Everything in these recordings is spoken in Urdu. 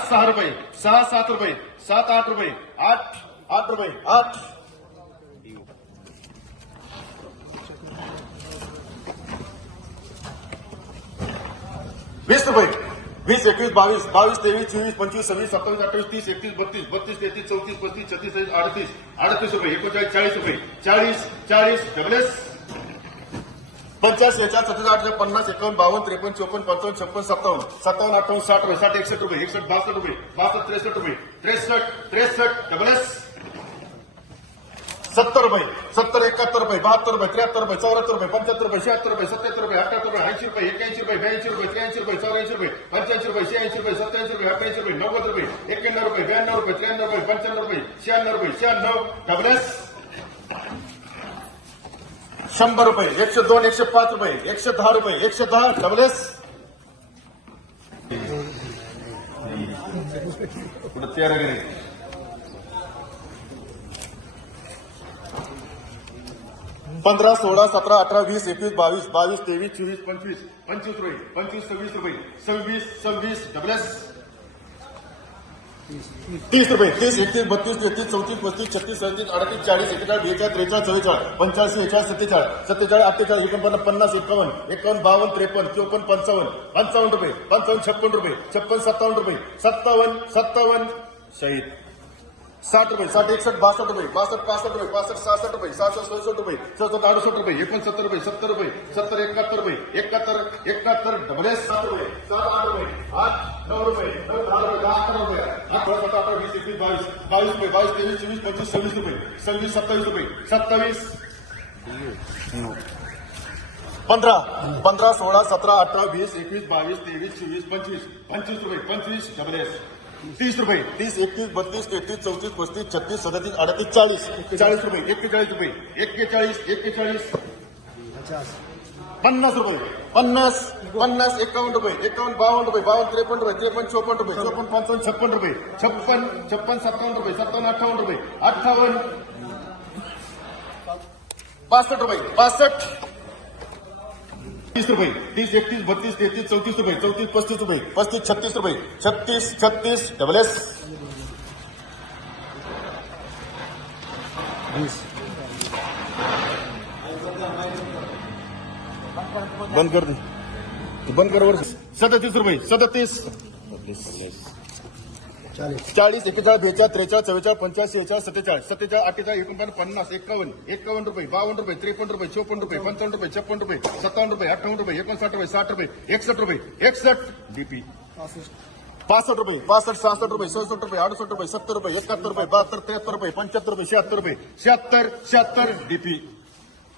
سہ روپئے سہ سات روپئے سات آٹھ روپئے بائیس بائیس چویس پنچوس سوس ستاس تیس ایکس بتیس بتیس چوتیس بستس چتیس روپئے ایکس چالیس روپئے چالیس چالیس ڈبل پچاس پچاس ہزار پنناس ایکسٹھ روپئے ایکسٹھ باسٹھ روپئے ستر ستر ایکتر روپئے بہتر تہرو چوہتر روپئے پچہتر روپئے شہر روپئے ستہتر روپئے اٹھایا روپئے ایک روپئے چوریہ روپئے پچاشے روپئے ستیہ روپئے روپئے نو روپئے ایک روپئے بیانو روپئے تریا پچانو روپئے شیا ڈبل شبر روپئے ایک سو دوبل پندرہ سولہ سترہ چویس پنچوس پنچ پیس سو روپئے سو سو بتیس چوتیس پتیس چھتیس سڑتیس اڑتیس، چالیس ایک چھ ستے ستے اٹھتے ایک پیس ایک ستاون روپئے ستاون ستا سات روپئے سات ایکسٹھ باسٹھ روپئے باسٹھ، پاسٹھ روپئے سات سو سٹھ روپئے ستر اڑسٹھ روپئے ایک ستر روپئے ستر ایکتر روپئے سات روپئے پندرہ سولہ، سترہ چویس پچیس پچیس روپئے پچیس ڈبل تیس روپئے تیس بتیس چوتیس پستیس چھتیس ستتیس اڑتیس، چالیس روپئے چالیس روپئے ایکس ایکس پنس روپے پنس پنس ایکاؤنٹ روپے ایکاؤنٹ باون روپے باون ترپن روپے ترپن چوپن روپے چوپن پانچ چھپن روپے چھپن چھپن ستاون روپے ستاون اٹھاون روپے اٹھاون باسٹھ روپے باسٹھ تیس روپے تیس اکتیس بتیس تینتیس چونتیس روپے چونتیس پچیس روپے پچیس چھتیس روپے چھتیس چھتیس ڈبل ایس بند کر بند د ستس روپئے ستتیس چالیس ایک چھوٹا بیچار چوی چار پچاسی ایک چار ستار ستر چار پنس ایک روپئے باون روپئے تریپن روپئے چوپن روپئے پچاون روپئے چپن روپئے ستاون روپئے اٹھاون روپئے ایک ساٹھ روپئے ایکسٹھ روپئے ایکسٹھ ڈیپی پسٹھ روپئے باسٹھ ساسٹھ روپئے سڑسٹھ روپئے آڈس روپئے ستر روپئے روپئے بہتر تہرے پچہتر روپئے چھیاتر روپئے چھیات چھیاتر ڈی پی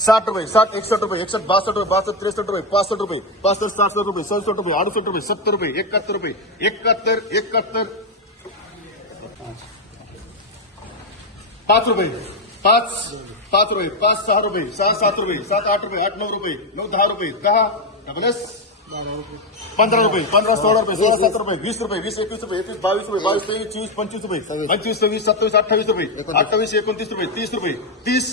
ساٹھ روپئے ساٹھ ایکسٹھ روپئے ایکسٹھ روپئے تریسٹھ روپئے پانس روپئے سات روپئے سڑسٹھ روپئے ستر روپئے روپئے اکتر پانچ روپئے پانچ پانچ روپئے پانچ سو روپئے سات آٹھ آٹھ نو روپئے نو دہ روپئے پندرہ روپئے پندرہ سولہ روپئے سو روپئے پچیس روپئے ستویس اٹھاس روپئے روپئے تیس روپئے تیس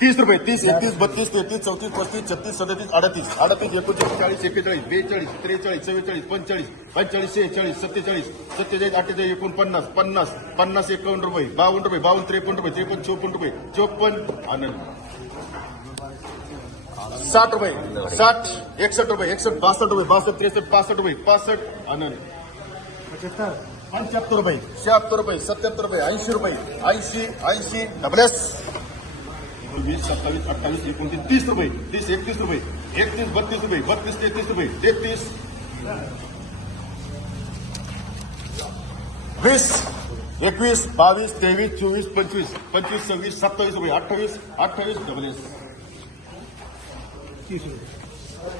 تیس روپئے تیس ایکتیس بتیس تیتیس چوتیس پچیس چتیس اڑتیس ایک چالیس چویس پینس پینچ ست ستھسا پنس پنس ایک چوپن روپئے چوپن ساٹھ روپئے ایکسٹھ باسٹھ روپئے پاسٹھ انچہ روپئے روپئے ستر روپئے چویس پیس پچیس سو ستاس روپئے اٹھایس اٹھاس ڈبریس